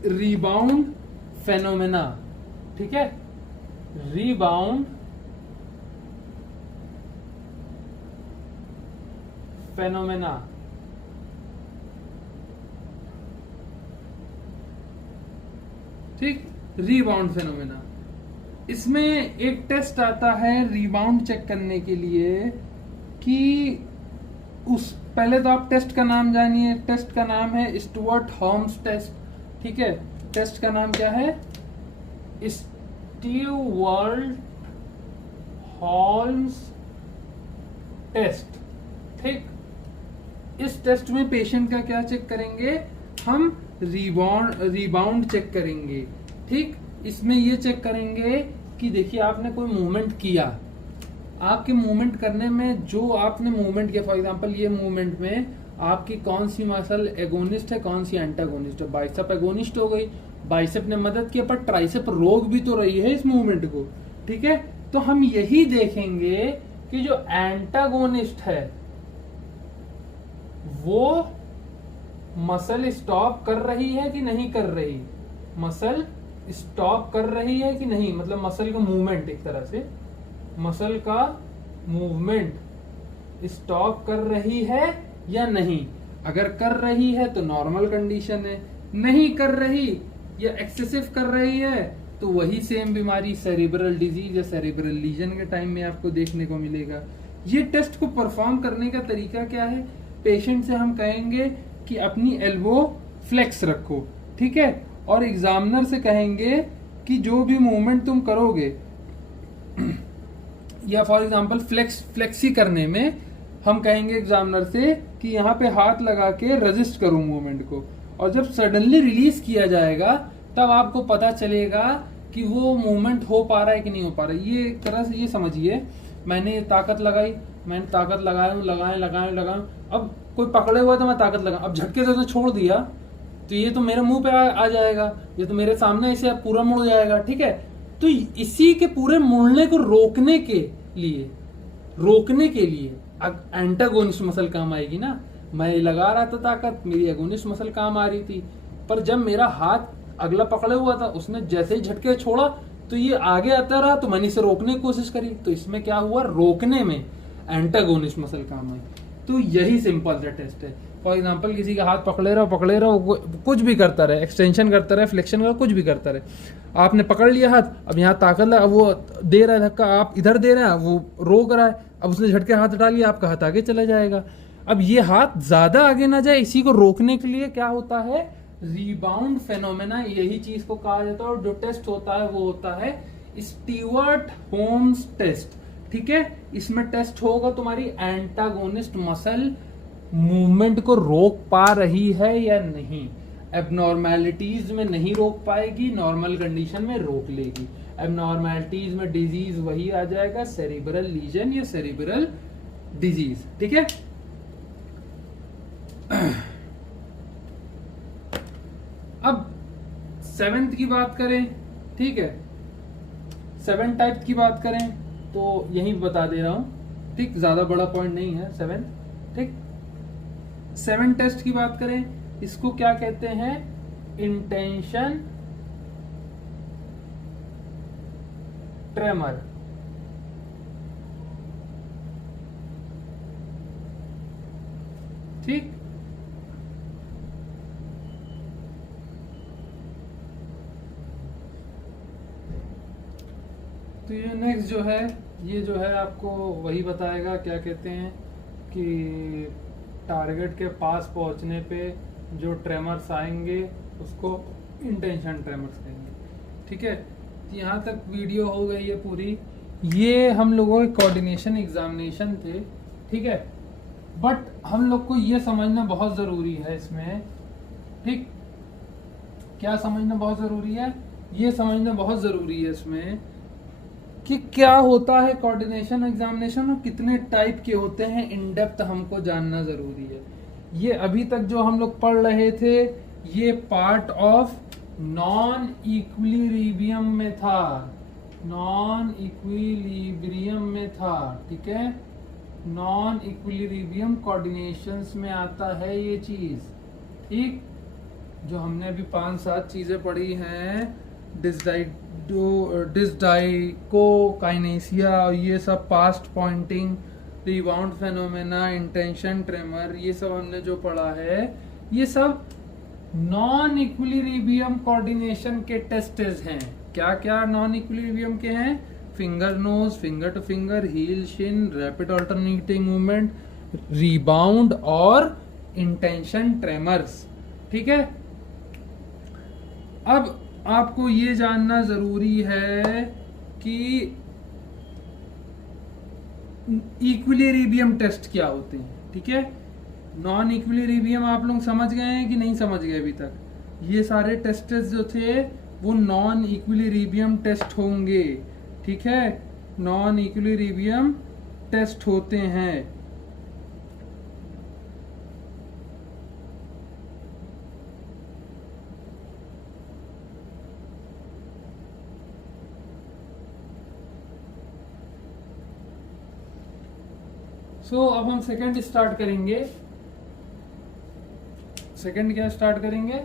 रीबाउंड फेनोमेना। ठीक है, रीबाउंड फेनोमेना। ठीक, रीबाउंड फेनोमेना। इसमें एक टेस्ट आता है रीबाउंड चेक करने के लिए कि उस पहले तो आप टेस्ट का नाम जानिए। टेस्ट का नाम है स्टुअर्ट हॉल्म्स टेस्ट। ठीक है, टेस्ट का नाम क्या है, स्टुअर्ट हॉल्म्स टेस्ट। ठीक, इस टेस्ट में पेशेंट का क्या चेक करेंगे, हम रिबाउंड चेक करेंगे। ठीक, इसमें ये चेक करेंगे कि देखिए आपने कोई मूवमेंट किया, आपके मूवमेंट करने में जो आपने मूवमेंट किया, फॉर एग्जांपल ये मूवमेंट में आपकी कौन सी मसल एगोनिस्ट है, कौन सी एंटागोनिस्ट है। बाइसेप एगोनिस्ट हो गई, बाइसेप ने मदद की, पर ट्राइसेप रोक भी तो रही है इस मूवमेंट को। ठीक है, तो हम यही देखेंगे कि जो एंटागोनिस्ट है वो मसल स्टॉप कर रही है कि नहीं कर रही, मसल स्टॉप कर रही है कि नहीं, मतलब मसल का मूवमेंट, एक तरह से मसल का मूवमेंट स्टॉप कर रही है या नहीं। अगर कर रही है तो नॉर्मल कंडीशन है, नहीं कर रही या एक्सेसिव कर रही है तो वही सेम बीमारी सेरिब्रल डिजीज या सेरिब्रल लीजन के टाइम में आपको देखने को मिलेगा। ये टेस्ट को परफॉर्म करने का तरीका क्या है, पेशेंट से हम कहेंगे कि अपनी एल्बो फ्लेक्स रखो। ठीक है, और एग्जामिनर से कहेंगे कि जो भी मूवमेंट तुम करोगे या फॉर एग्जांपल फ्लेक्सी करने में हम कहेंगे एग्जामिनर से कि यहाँ पे हाथ लगा के रजिस्ट करो मूवमेंट को, और जब सडनली रिलीज किया जाएगा तब आपको पता चलेगा कि वो मूवमेंट हो पा रहा है कि नहीं हो पा रहा है। ये एक तरह से ये समझिए, मैंने ताकत लगाई, मैंने ताकत लगाया, अब कोई पकड़े हुआ तो मैं ताकत लगा, अब झटके से तो छोड़ दिया तो ये तो मेरे मुंह पे आ जाएगा, ये तो मेरे सामने ऐसे पूरा मुड़ जाएगा। ठीक है, तो इसी के पूरे मुड़ने को रोकने के लिए एंटागोनिस्ट मसल काम आएगी ना। मैं लगा रहा था ताकत, मेरी एगोनिस्ट मसल काम आ रही थी, पर जब मेरा हाथ अगला पकड़े हुआ था उसने जैसे ही झटके छोड़ा तो ये आगे आता रहा, तो मैंने इसे रोकने की कोशिश करी, तो इसमें क्या हुआ, रोकने में एंटागोनिस्ट मसल काम आई। तो यही सिंपल सा टेस्ट है। फॉर एग्जांपल किसी का हाथ पकड़े रहो, कुछ भी करता रहे, एक्सटेंशन करता रहे, फ्लेक्शन का कुछ भी करता रहे, आपने पकड़ लिया हाथ, अब यहाँ ताकत लगा, वो दे रहा है धक्का, आप इधर दे रहे हैं, वो रोक रहा है, अब उसने झटके हाथ हटा लिया, आपका हाथ आगे चला जाएगा। अब ये हाथ ज्यादा आगे ना जाए, इसी को रोकने के लिए क्या होता है, रीबाउंड फेनोमेना, यही चीज को कहा जाता है। और जो टेस्ट होता है वो होता है स्टुअर्ट हॉल्म्स टेस्ट। ठीक है, इसमें टेस्ट होगा तुम्हारी एंटागोनिस्ट मसल मूवमेंट को रोक पा रही है या नहीं। एबनॉर्मेलिटीज में नहीं रोक पाएगी, नॉर्मल कंडीशन में रोक लेगी। एबनॉर्मेलिटीज में डिजीज वही आ जाएगा, सेरिब्रल लीजन या सेरिब्रल डिजीज। ठीक है, अब 7th की बात करें, ठीक है, 7 टाइप की बात करें तो यही बता दे रहा हूं। ठीक, ज्यादा बड़ा पॉइंट नहीं है 7। ठीक, 7 टेस्ट की बात करें, इसको क्या कहते हैं, इंटेंशन ट्रेमर। ठीक, तो ये नेक्स्ट जो है, ये जो है आपको वही बताएगा, क्या कहते हैं कि टारगेट के पास पहुंचने पे जो ट्रेमर्स आएंगे उसको इंटेंशन ट्रेमर्स कहेंगे। ठीक है, यहाँ तक वीडियो हो गई है पूरी। ये हम लोगों के कोऑर्डिनेशन एग्जामिनेशन थे। ठीक है, बट हम लोग को ये समझना बहुत ज़रूरी है इसमें। ठीक, क्या समझना बहुत ज़रूरी है, ये समझना बहुत ज़रूरी है इसमें कि क्या होता है कोऑर्डिनेशन एग्जामिनेशन और कितने टाइप के होते हैं, इन डेप्थ हमको जानना जरूरी है। ये अभी तक जो हम लोग पढ़ रहे थे ये पार्ट ऑफ नॉन इक्विलिब्रियम में था, नॉन इक्विलिब्रियम में था। ठीक है, नॉन इक्विलिब्रियम कोऑर्डिनेशंस में आता है ये चीज। ठीक, जो हमने अभी 5-7 चीजें पढ़ी हैं, डिसडाइकोकाइनेसिया, ये सब past pointing, rebound phenomena, intention tremor, ये सब हमने जो पढ़ा है, ये सब नॉन इक्विलिब्रियम कोऑर्डिनेशन के टेस्ट्स हैं। क्या क्या नॉन इक्विलिब्रियम के हैं? Finger nose, finger to finger, heel shin, rapid alternating movement, rebound और इंटेंशन ट्रेमर्स। ठीक है, अब आपको ये जानना जरूरी है कि इक्विलिब्रियम टेस्ट क्या होते हैं। ठीक है, नॉन इक्विलिब्रियम आप लोग समझ गए हैं कि नहीं समझ गए अभी तक? ये सारे टेस्ट जो थे वो नॉन इक्विलिब्रियम टेस्ट होंगे। ठीक है, नॉन इक्विलिब्रियम टेस्ट होते हैं। अब हम सेकंड स्टार्ट करेंगे। सेकंड क्या स्टार्ट करेंगे?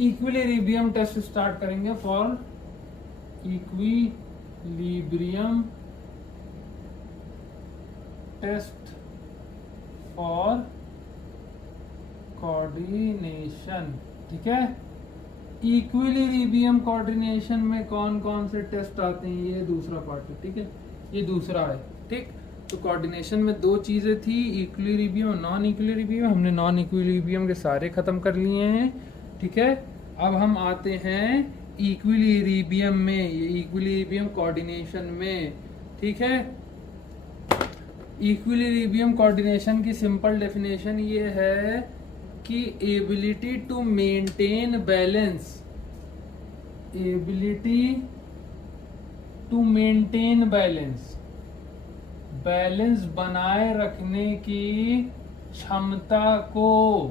इक्विलिब्रियम टेस्ट स्टार्ट करेंगे for equilibrium test for coordination. ठीक है, इक्विलिब्रियम कोऑर्डिनेशन में कौन कौन से टेस्ट आते हैं, ये दूसरा पार्ट है। ठीक है, ये दूसरा है। ठीक, तो कोऑर्डिनेशन में 2 चीजें थी, इक्विलिब्रियम और नॉन इक्विलिब्रियम। हमने नॉन इक्विलिब्रियम के सारे खत्म कर लिए हैं। ठीक है, अब हम आते हैं इक्विलिब्रियम में, ये इक्विलिब्रियम कोऑर्डिनेशन में। ठीक है, इक्विलिब्रियम कोऑर्डिनेशन की सिंपल डेफिनेशन ये है कि ability to maintain balance, ability to maintain balance, balance बनाए रखने की क्षमता को,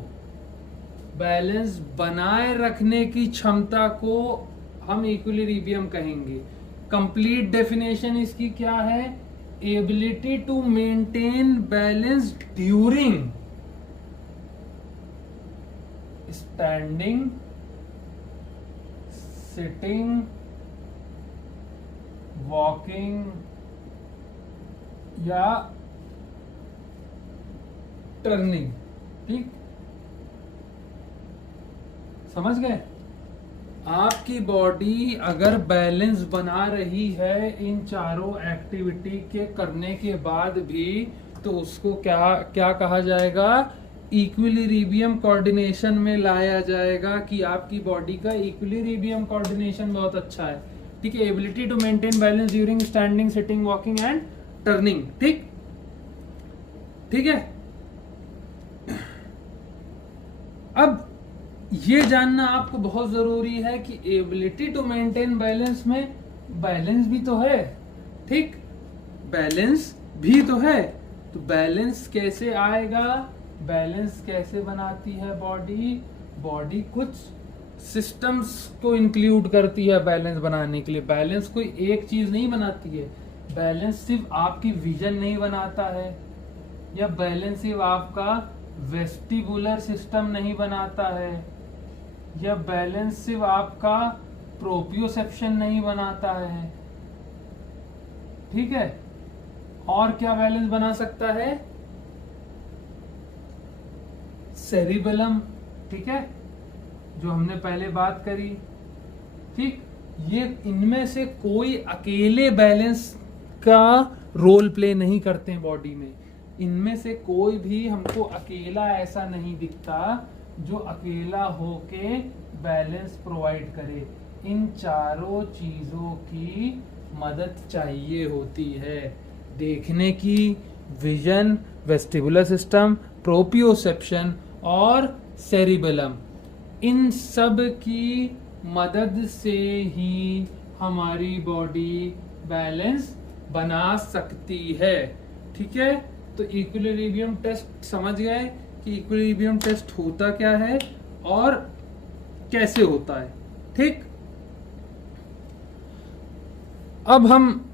बैलेंस बनाए रखने की क्षमता को हम इक्विलिब्रियम कहेंगे। कंप्लीट डेफिनेशन इसकी क्या है? Ability to maintain balance during standing, sitting, walking या टर्निंग। ठीक, समझ गए? आपकी बॉडी अगर बैलेंस बना रही है इन चारों एक्टिविटी के करने के बाद भी, तो उसको क्या क्या कहा जाएगा? इक्विलिब्रियम कोऑर्डिनेशन में लाया जाएगा कि आपकी बॉडी का इक्विलिब्रियम कोऑर्डिनेशन बहुत अच्छा है। ठीक है, ability to maintain balance during standing, sitting, walking and turning. ठीक, ठीक है। अब ये जानना आपको बहुत जरूरी है कि एबिलिटी टू मेंटेन बैलेंस में बैलेंस भी तो है। ठीक, बैलेंस भी तो है, तो बैलेंस कैसे आएगा? बैलेंस कैसे बनाती है बॉडी? बॉडी कुछ सिस्टम्स को इंक्लूड करती है बैलेंस बनाने के लिए। बैलेंस कोई एक चीज नहीं बनाती है। बैलेंस सिर्फ आपकी विजन नहीं बनाता है, या बैलेंस सिर्फ आपका वेस्टिबुलर सिस्टम नहीं बनाता है, या बैलेंस सिर्फ आपका प्रोप्रियोसेप्शन नहीं बनाता है। ठीक है, और क्या बैलेंस बना सकता है? सेरिबेलम। ठीक है, जो हमने पहले बात करी। ठीक, ये इनमें से कोई अकेले बैलेंस का रोल प्ले नहीं करते हैं बॉडी में। इनमें से कोई भी हमको अकेला ऐसा नहीं दिखता जो अकेला होके बैलेंस प्रोवाइड करे। इन चारों चीजों की मदद चाहिए होती है। देखने की, विजन, वेस्टिबुलर सिस्टम, प्रोप्रियोसेप्शन और सेरिबेलम, इन सब की मदद से ही हमारी बॉडी बैलेंस बना सकती है। ठीक है, तो इक्विलिब्रियम टेस्ट समझ गए कि इक्विलिब्रियम टेस्ट होता क्या है और कैसे होता है। ठीक, अब हम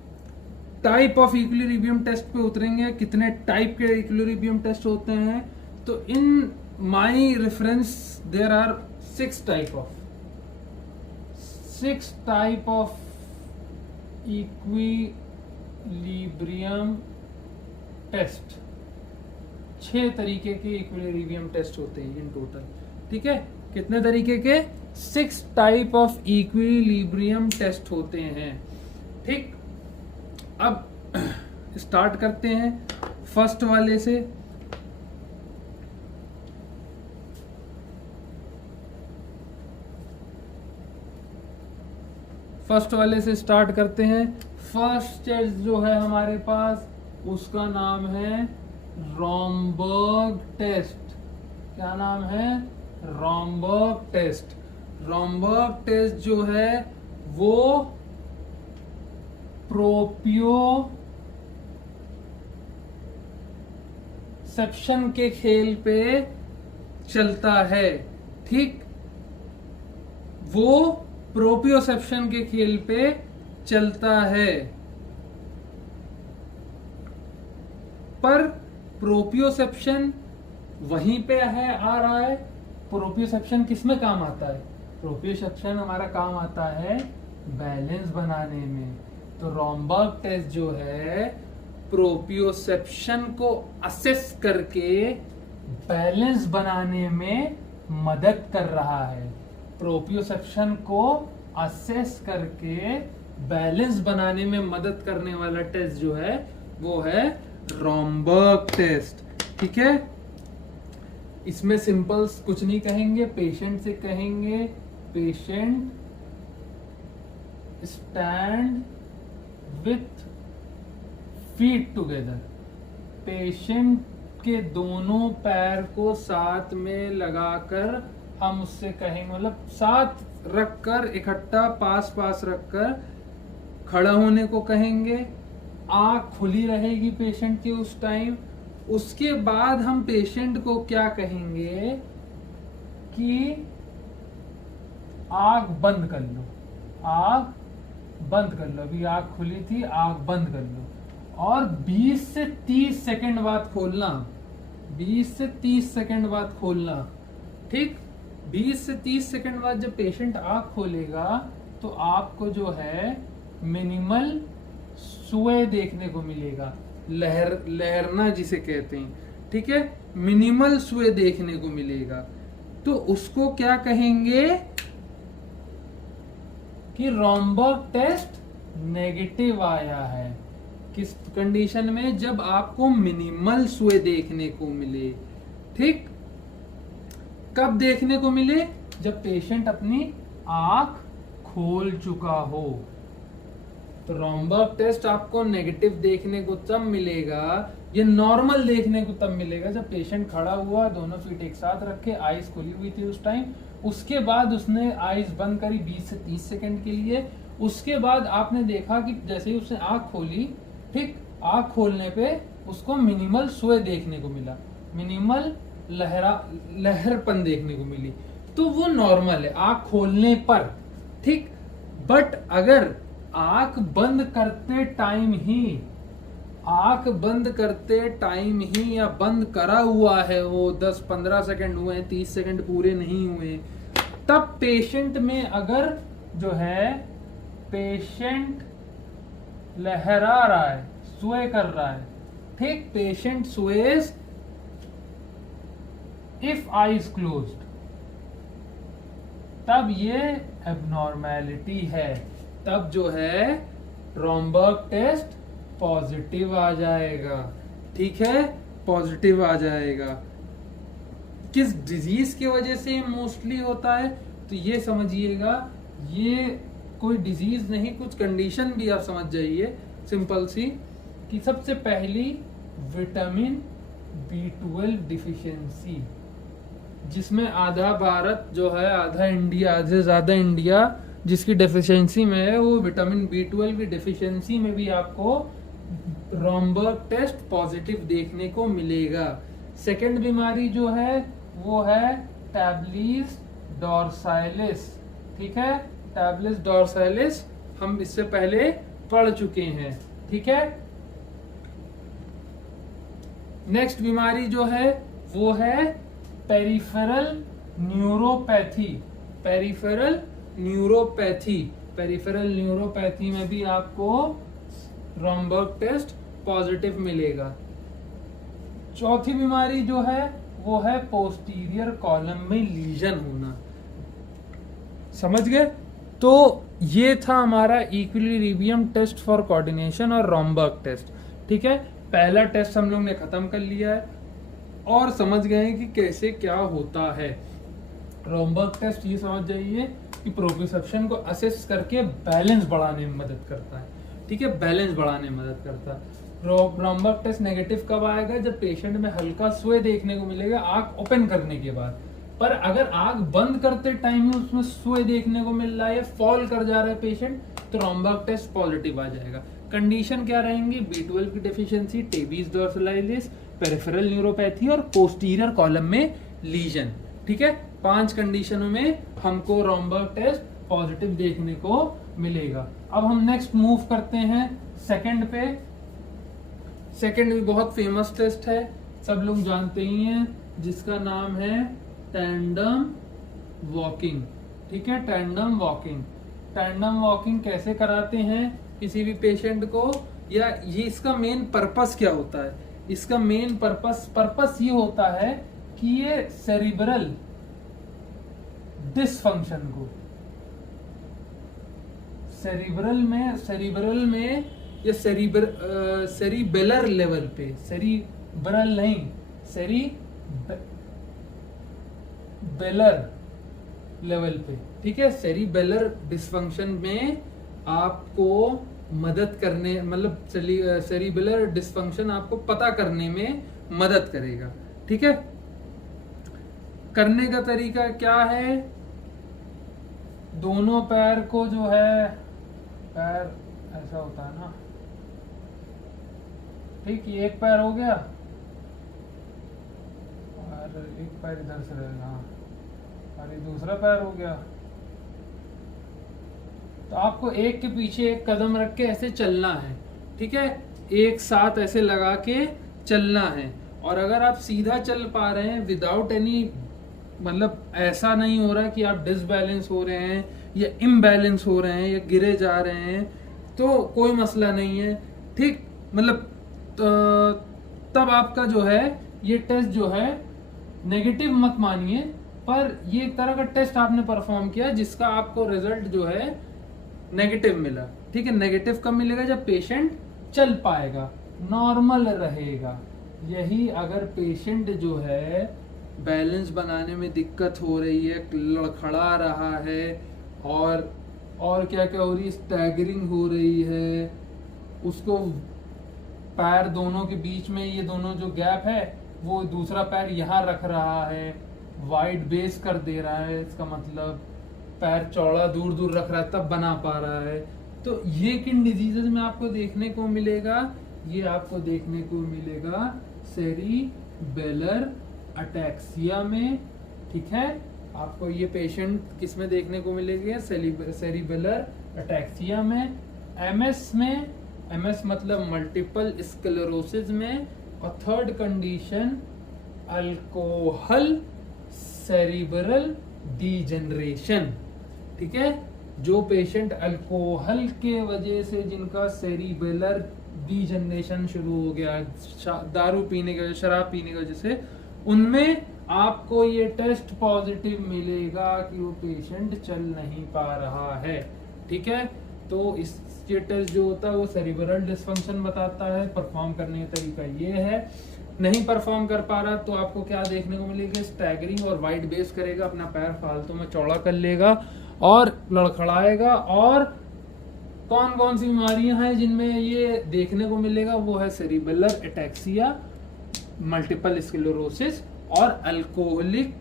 टाइप ऑफ इक्विलिब्रियम टेस्ट पे उतरेंगे, कितने टाइप के इक्विलिब्रियम टेस्ट होते हैं। तो in my reference there are 6 type of equilibrium test. 6 तरीके के इक्विलिब्रियम टेस्ट होते हैं इन टोटल। ठीक है, कितने तरीके के? 6 टाइप ऑफ इक्विलिब्रियम टेस्ट होते हैं। ठीक, अब स्टार्ट करते हैं फर्स्ट वाले से। स्टार्ट करते हैं। फर्स्ट टेस्ट जो है हमारे पास, उसका नाम है रॉम्बर्ग टेस्ट। क्या नाम है? रॉम्बर्ग टेस्ट। रॉम्बर्ग टेस्ट जो है वो प्रोप्रियोसेप्शन के खेल पे चलता है। ठीक, वो प्रोप्रियोसेप्शन के खेल पे चलता है, पर प्रोप्रियोसेप्शन वहीं पे है, आ रहा है। प्रोप्रियोसेप्शन किस में काम आता है? प्रोप्रियोसेप्शन हमारा काम आता है बैलेंस बनाने में। तो रॉम्बर्ग टेस्ट जो है प्रोप्रियोसेप्शन को असेस करके बैलेंस बनाने में मदद कर रहा है। प्रोप्रियोसेप्शन को असेस करके बैलेंस बनाने में मदद करने वाला टेस्ट जो है वो है रॉम्बर्ग टेस्ट। ठीक है, इसमें सिंपल्स कुछ नहीं कहेंगे, पेशेंट से कहेंगे patient stand with feet together. Patient के दोनों पैर को साथ में लगाकर हम उससे कहेंगे, मतलब साथ रखकर इकट्ठा पास पास रखकर खड़ा होने को कहेंगे। आंख खुली रहेगी पेशेंट की उस टाइम। उसके बाद हम पेशेंट को क्या कहेंगे कि आंख बंद कर लो, आंख बंद कर लो। अभी आंख खुली थी, आंख बंद कर लो, और 20 से 30 सेकंड बाद खोलना। 20 से 30 सेकंड बाद खोलना। ठीक, 20 से 30 सेकंड बाद जब पेशेंट आंख खोलेगा तो आपको जो है मिनिमल सुए देखने को मिलेगा, लहरना जिसे कहते हैं। ठीक है, मिनिमल सुए देखने को मिलेगा। तो उसको क्या कहेंगे कि रॉम्बर्ग टेस्ट नेगेटिव आया है। किस कंडीशन में? जब आपको मिनिमल सुए देखने को मिले। ठीक, कब देखने को मिले? जब पेशेंट अपनी आंख खोल चुका हो। तो रॉम्बर्ग टेस्ट आपको नेगेटिव देखने को तब मिलेगा, ये नॉर्मल देखने को तब मिलेगा जब पेशेंट खड़ा हुआ, दोनों फीट एक साथ रखे, आईज खुली हुई थी उस टाइम। उसके बाद उसने आईज बंद करी 20 से 30 सेकंड के लिए। उसके बाद आपने देखा कि जैसे ही उसने आंख खोली, ठीक, आंख खोलने पे उसको मिनिमल सुए देखने को मिला, मिनिमल लहरपन देखने को मिली। तो वो नॉर्मल है आंख खोलने पर। ठीक, बट अगर आंख बंद करते टाइम ही या बंद करा हुआ है, वो 10-15 सेकंड हुए, 30 सेकंड पूरे नहीं हुए, तब पेशेंट में अगर जो है पेशेंट लहरा रहा है, सुए कर रहा है। ठीक, patient Suez if eyes closed, तब ये एबनॉर्मेलिटी है, तब जो है रॉम्बर्ग टेस्ट पॉजिटिव आ जाएगा। ठीक है, पॉजिटिव आ जाएगा। किस डिजीज की वजह से मोस्टली होता है? तो ये समझिएगा, ये कोई डिजीज नहीं, कुछ कंडीशन भी आप समझ जाइए सिंपल सी, कि सबसे पहली विटामिन B12 डिफिशियंसी, जिसमें आधा भारत जो है, आधा इंडिया, आधे से ज्यादा इंडिया जिसकी डेफिशिएंसी में है, वो विटामिन B12 की डेफिशिएंसी में भी आपको रॉम्बर्ग टेस्ट पॉजिटिव देखने को मिलेगा। सेकंड बीमारी जो है वो है टैबलीज डॉर्साइलिस। ठीक है, टैबलीज डॉर्साइलिस हम इससे पहले पढ़ चुके हैं। ठीक है। नेक्स्ट बीमारी जो है वो है peripheral neuropathy. Peripheral neuropathy, peripheral neuropathy में भी आपको रॉम्बर्ग टेस्ट पॉजिटिव मिलेगा। चौथी बीमारी जो है वो है पोस्टीरियर कॉलम में लीजन होना। समझ गए? तो ये था हमारा इक्विलिब्रियम टेस्ट फॉर कोऑर्डिनेशन और रॉम्बर्ग टेस्ट। ठीक है, पहला टेस्ट हम लोग ने खत्म कर लिया है और समझ गए कि कैसे क्या होता है। रॉम्बर्ग टेस्ट ये समझ जाइए कि प्रोप्रियोसेप्शन को असेस करके बैलेंस बढ़ाने में मदद करता है। ठीक है, बैलेंस बढ़ाने में मदद करता है। रॉम्बर्ग टेस्ट नेगेटिव कब आएगा? जब पेशेंट में हल्का स्वे देखने को मिलेगा आंख ओपन करने के बाद। पर अगर आंख बंद करते टाइम ही उसमें स्वे देखने को मिल रहा है, फॉल कर जा रहा है पेशेंट, तो रॉम्बर्ग टेस्ट पॉजिटिव आ जाएगा। कंडीशन क्या रहेंगी? B12 की डेफिशिएंसी, टेबीज डोर्सलाइटिस, पेरिफेरल न्यूरोपैथी और पोस्टीरियर कॉलम में लीजन। ठीक है, 5 कंडीशनों में हमको रॉम्बर्ग टेस्ट पॉजिटिव देखने को मिलेगा। अब हम नेक्स्ट मूव करते हैं सेकंड पे। सेकंड भी बहुत फेमस टेस्ट है, सब लोग जानते ही हैं, जिसका नाम है टैंडम वॉकिंग। ठीक है, टैंडम वॉकिंग। टैंडम वॉकिंग कैसे कराते हैं किसी भी पेशेंट को, या ये इसका मेन पर्पस क्या होता है? इसका मेन पर्पस ये होता है कि ये सेरिब्रल डिसफंक्शन को, सेरिब्रल में या सेरिबेलर लेवल पे, सेरिब्रल नहीं, सेरिबेलर लेवल पे, ठीक है, सेरिबेलर डिसफंक्शन में आपको मदद करने, मतलब सेरिबेलर डिसफंक्शन आपको पता करने में मदद करेगा। ठीक है, करने का तरीका क्या है? दोनों पैर को जो है, पैर ऐसा होता है ना, ठीक, ये एक पैर हो गया और एक पैर इधर से रहेगा, और ये दूसरा पैर हो गया। तो आपको एक के पीछे एक कदम रख के ऐसे चलना है। ठीक है, एक साथ ऐसे लगा के चलना है। और अगर आप सीधा चल पा रहे हैं विदाउट एनी, मतलब ऐसा नहीं हो रहा कि आप डिसबैलेंस हो रहे हैं या इम्बैलेंस हो रहे हैं या गिरे जा रहे हैं, तो कोई मसला नहीं है। ठीक, मतलब तब आपका जो है ये टेस्ट जो है नेगेटिव मत मानिए, पर ये एक तरह का टेस्ट आपने परफॉर्म किया जिसका आपको रिजल्ट जो है नेगेटिव मिला। ठीक है, नेगेटिव कब मिलेगा? जब पेशेंट चल पाएगा, नॉर्मल रहेगा। यही अगर पेशेंट जो है बैलेंस बनाने में दिक्कत हो रही है, लड़खड़ा रहा है और क्या क्या हो रही है, स्टैगरिंग हो रही है, उसको पैर दोनों के बीच में ये दोनों जो गैप है वो दूसरा पैर यहाँ रख रहा है, वाइड बेस कर दे रहा है, इसका मतलब पैर चौड़ा दूर दूर रख रहा है तब बना पा रहा है, तो ये किन डिजीजेज में आपको देखने को मिलेगा? ये आपको देखने को मिलेगा सेरिबेलर अटैक्सिया में। ठीक है, आपको ये पेशेंट किस में देखने को मिलेगा? सेरिबेलर अटैक्सिया में। एमएस में, एमएस मतलब मल्टीपल स्क्लेरोसिस में। और third condition alcohol cerebral degeneration. ठीक है, जो पेशेंट अल्कोहल के वजह से जिनका सेरिबेलर डीजनरेशन शुरू हो गया, दारू पीने की वजह, शराब पीने की वजह से, उनमें आपको ये टेस्ट पॉजिटिव मिलेगा कि वो पेशेंट चल नहीं पा रहा है। ठीक है, तो इस ये टेस्ट जो होता है वो सेरिब्रल डिसफंक्शन बताता है। परफॉर्म करने का तरीका ये है। नहीं परफॉर्म कर पा रहा तो आपको क्या देखने को मिलेगा? स्टैगरिंग और वाइड बेस करेगा, अपना पैर फालतू में चौड़ा कर लेगा और लड़खड़ाएगा। और कौन कौन सी बीमारियां हैं जिनमें ये देखने को मिलेगा? वो है सेरिबेलर अटैक्सिया, मल्टीपल स्क्लेरोसिस और अल्कोहलिक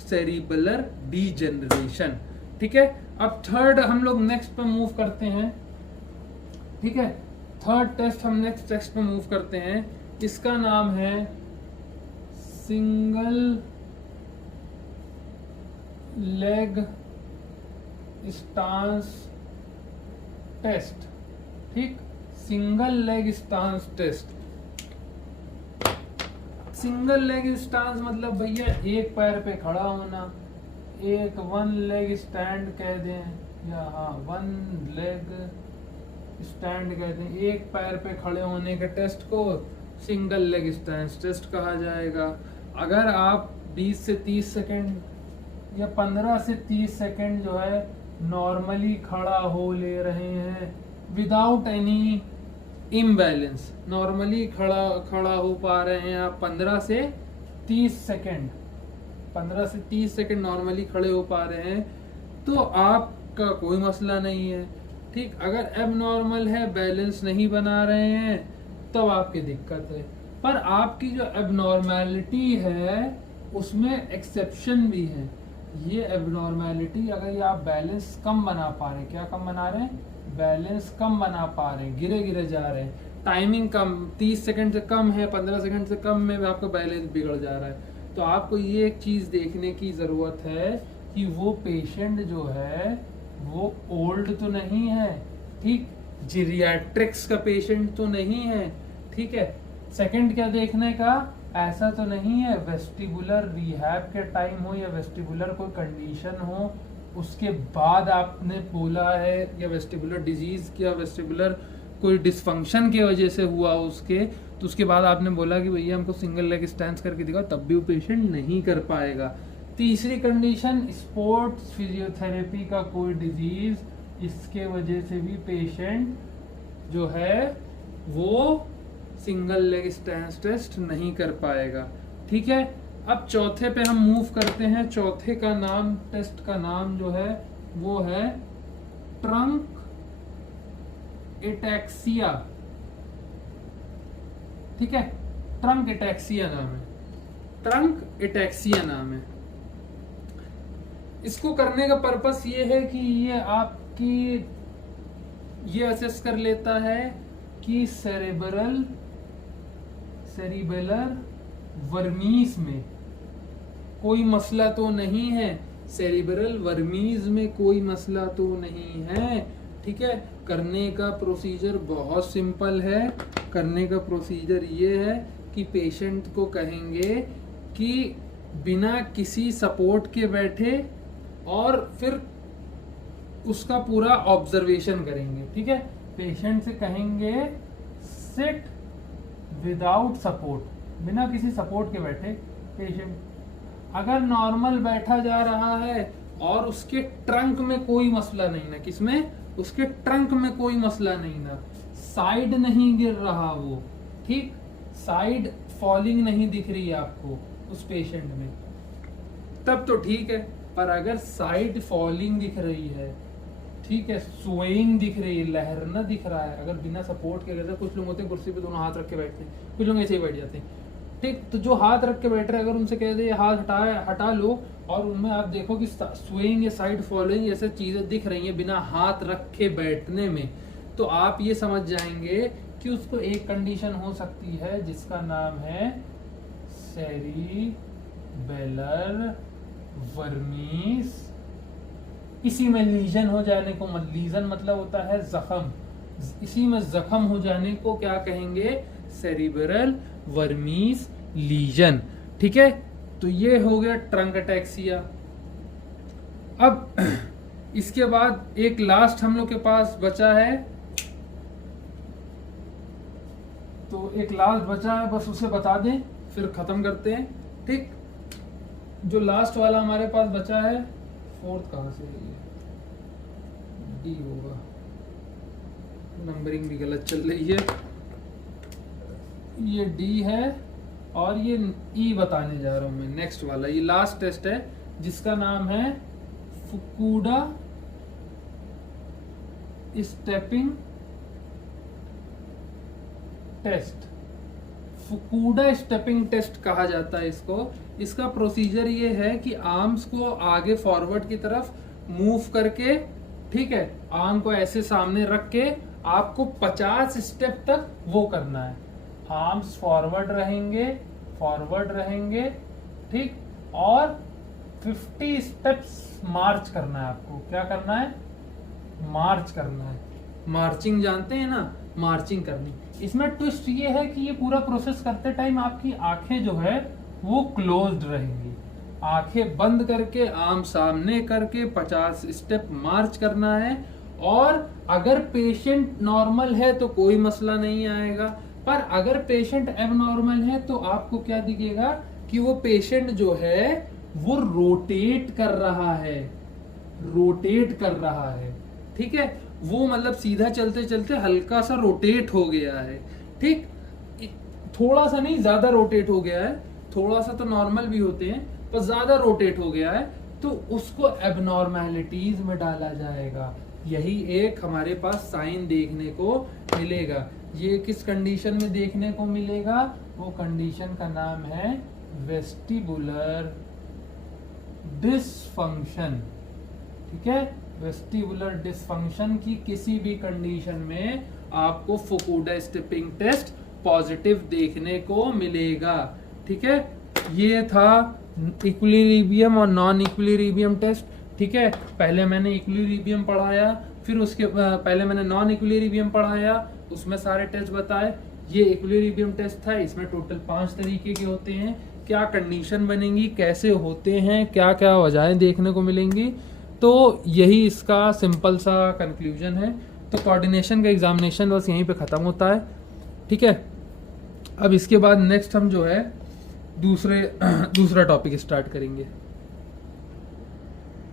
सेरिबेलर डीजनरेशन। ठीक है, अब थर्ड हम लोग नेक्स्ट पे मूव करते हैं। ठीक है, थर्ड टेस्ट हम नेक्स्ट टेस्ट पे मूव करते हैं। इसका नाम है सिंगल लेग स्टांस टेस्ट। ठीक, single leg stance test. Single leg stance मतलब भैया एक पैर पे खड़ा होना, एक वन लेग स्टैंड कह दें या हाँ वन लेग स्टैंड कहते हैं। एक पैर पे खड़े होने के टेस्ट को सिंगल लेग स्टैंड टेस्ट कहा जाएगा। अगर आप 20 से 30 सेकेंड या 15 से 30 सेकेंड जो है नॉर्मली खड़ा हो ले रहे हैं विदाउट एनी इम्बैलेंस, नॉर्मली खड़ा हो पा रहे हैं आप 15 से 30 सेकेंड, 15 से 30 सेकेंड नॉर्मली खड़े हो पा रहे हैं तो आपका कोई मसला नहीं है। ठीक, अगर एबनॉर्मल है, बैलेंस नहीं बना रहे हैं तब आपकी दिक्कत है। पर आपकी जो एबनॉर्मेलिटी है उसमें एक्सेप्शन भी है। ये एबनॉर्मेलिटी अगर ये आप बैलेंस कम बना पा रहे हैं, क्या कम बना रहे हैं, बैलेंस कम बना पा रहे हैं, गिरे गिरे जा रहे हैं, टाइमिंग कम 30 सेकंड से कम है, 15 सेकंड से कम में आपका बैलेंस बिगड़ जा रहा है, तो आपको ये एक चीज़ देखने की ज़रूरत है कि वो पेशेंट जो है वो ओल्ड तो नहीं है, ठीक, जीरियाट्रिक्स का पेशेंट तो नहीं है, ठीक है। सेकंड क्या देखने का, ऐसा तो नहीं है वेस्टिबुलर रिहैब के टाइम हो या वेस्टिबुलर कोई कंडीशन हो उसके बाद आपने बोला है, या वेस्टिबुलर डिजीज या वेस्टिबुलर कोई डिसफंक्शन की वजह से हुआ उसके, तो उसके बाद आपने बोला कि भैया हमको सिंगल लेग स्टैंड करके दिखाओ, तब भी वो पेशेंट नहीं कर पाएगा। तीसरी कंडीशन स्पोर्ट्स फिजियोथेरेपी का कोई डिजीज, इसके वजह से भी पेशेंट जो है वो सिंगल लेग स्टैंड टेस्ट नहीं कर पाएगा, ठीक है। अब चौथे पे हम मूव करते हैं। चौथे का नाम, टेस्ट का नाम जो है वो है ट्रंक एटैक्सिया, ठीक है, ट्रंक एटैक्सिया नाम है, ट्रंक एटैक्सिया नाम है। इसको करने का पर्पस ये है कि ये आपकी ये असेस कर लेता है कि सेरिबेलर वर्मीज में कोई मसला तो नहीं है, सेरिब्रल वर्मीज में कोई मसला तो नहीं है, ठीक है। करने का प्रोसीजर बहुत सिंपल है। करने का प्रोसीजर ये है कि पेशेंट को कहेंगे कि बिना किसी सपोर्ट के बैठे और फिर उसका पूरा ऑब्जर्वेशन करेंगे, ठीक है। पेशेंट से कहेंगे सिट विदाउट सपोर्ट, बिना किसी सपोर्ट के बैठे। पेशेंट अगर नॉर्मल बैठा जा रहा है और उसके ट्रंक में कोई मसला नहीं ना, किसमें, उसके ट्रंक में कोई मसला नहीं ना, साइड नहीं गिर रहा वो, ठीक, साइड फॉलिंग नहीं दिख रही है आपको उस पेशेंट में, तब तो ठीक है। पर अगर साइड फॉलिंग दिख रही है, ठीक है, स्वेइंग दिख रही है, लहरना दिख रहा है, अगर बिना सपोर्ट के, अगर कुछ लोग होते हैं कुर्सी पे दोनों हाथ रख के बैठते हैं, कुछ लोग ऐसे ही बैठ जाते हैं, ठीक, तो जो हाथ रख के बैठ रहे हैं अगर उनसे कह दे हाथ हटा लो और उनमें आप देखो कि स्वेइंग या साइड फॉलोइंग ऐसे चीजें दिख रही हैं बिना हाथ रख के बैठने में, तो आप ये समझ जाएंगे कि उसको एक कंडीशन हो सकती है जिसका नाम है सेरिबेलर वर्मीज। इसी में लीजन हो जाने को, लीजन मतलब होता है जख्म, इसी में जख्म हो जाने को क्या कहेंगे, सेरिब्रल वर्मीज लीजन, ठीक है। तो ये हो गया ट्रंक एटैक्सिया। अब इसके बाद एक लास्ट हम लोग के पास बचा है, तो एक लास्ट बचा है, बस उसे बता दें फिर खत्म करते हैं, ठीक। जो लास्ट वाला हमारे पास बचा है, फोर्थ कहां से है, डी होगा, नंबरिंग भी गलत चल रही है, ये डी है और ये ई बताने जा रहा हूं मैं, नेक्स्ट वाला, ये लास्ट टेस्ट है जिसका नाम है फुकुडा स्टेपिंग टेस्ट। फुकुडा स्टेपिंग टेस्ट कहा जाता है इसको। इसका प्रोसीजर ये है कि आर्म्स को आगे फॉरवर्ड की तरफ मूव करके, ठीक है, आर्म को ऐसे सामने रख के आपको 50 स्टेप तक वो करना है। आर्म्स फॉरवर्ड रहेंगे, ठीक, और 50 स्टेप्स मार्च करना है आपको। क्या करना है, मार्च करना है। मार्चिंग जानते हैं ना, मार्चिंग करनी। इसमें ट्विस्ट ये है कि ये पूरा प्रोसेस करते टाइम आपकी आंखें जो है वो क्लोज्ड रहेंगी। आंखें बंद करके आम सामने करके 50 स्टेप मार्च करना है। और अगर पेशेंट नॉर्मल है तो कोई मसला नहीं आएगा, पर अगर पेशेंट एबनॉर्मल है तो आपको क्या दिखेगा कि वो पेशेंट जो है वो रोटेट कर रहा है, रोटेट कर रहा है। ठीक है, वो मतलब सीधा चलते चलते हल्का सा रोटेट हो गया है। ठीक, थोड़ा सा नहीं, ज्यादा रोटेट हो गया है। थोड़ा सा तो नॉर्मल भी होते हैं, पर ज्यादा रोटेट हो गया है तो उसको एबनॉर्मैलिटीज में डाला जाएगा। यही एक हमारे पास साइन देखने को मिलेगा। ये किस कंडीशन में देखने को मिलेगा? वो कंडीशन का नाम है वेस्टिबुलर डिसफंक्शन। ठीक है, वेस्टिबुलर डिसफंक्शन की किसी भी कंडीशन में आपको फुकुडा स्टिपिंग टेस्ट पॉजिटिव देखने को मिलेगा। ठीक है, ये था इक्विलिब्रियम और नॉन इक्विलिब्रियम टेस्ट। ठीक है, पहले मैंने इक्विलिब्रियम पढ़ाया, फिर उसके पहले मैंने नॉन इक्विलिब्रियम पढ़ाया, उसमें सारे टेस्ट बताए। ये इक्विलिब्रियम टेस्ट था, इसमें टोटल 5 तरीके के होते हैं। क्या कंडीशन बनेंगी, कैसे होते हैं, क्या क्या वजहें देखने को मिलेंगी, तो यही इसका सिंपल सा कंक्लूजन है। तो कोऑर्डिनेशन का एग्जामिनेशन बस यहीं पे ख़त्म होता है। ठीक है, अब इसके बाद नेक्स्ट हम जो है दूसरा टॉपिक स्टार्ट करेंगे।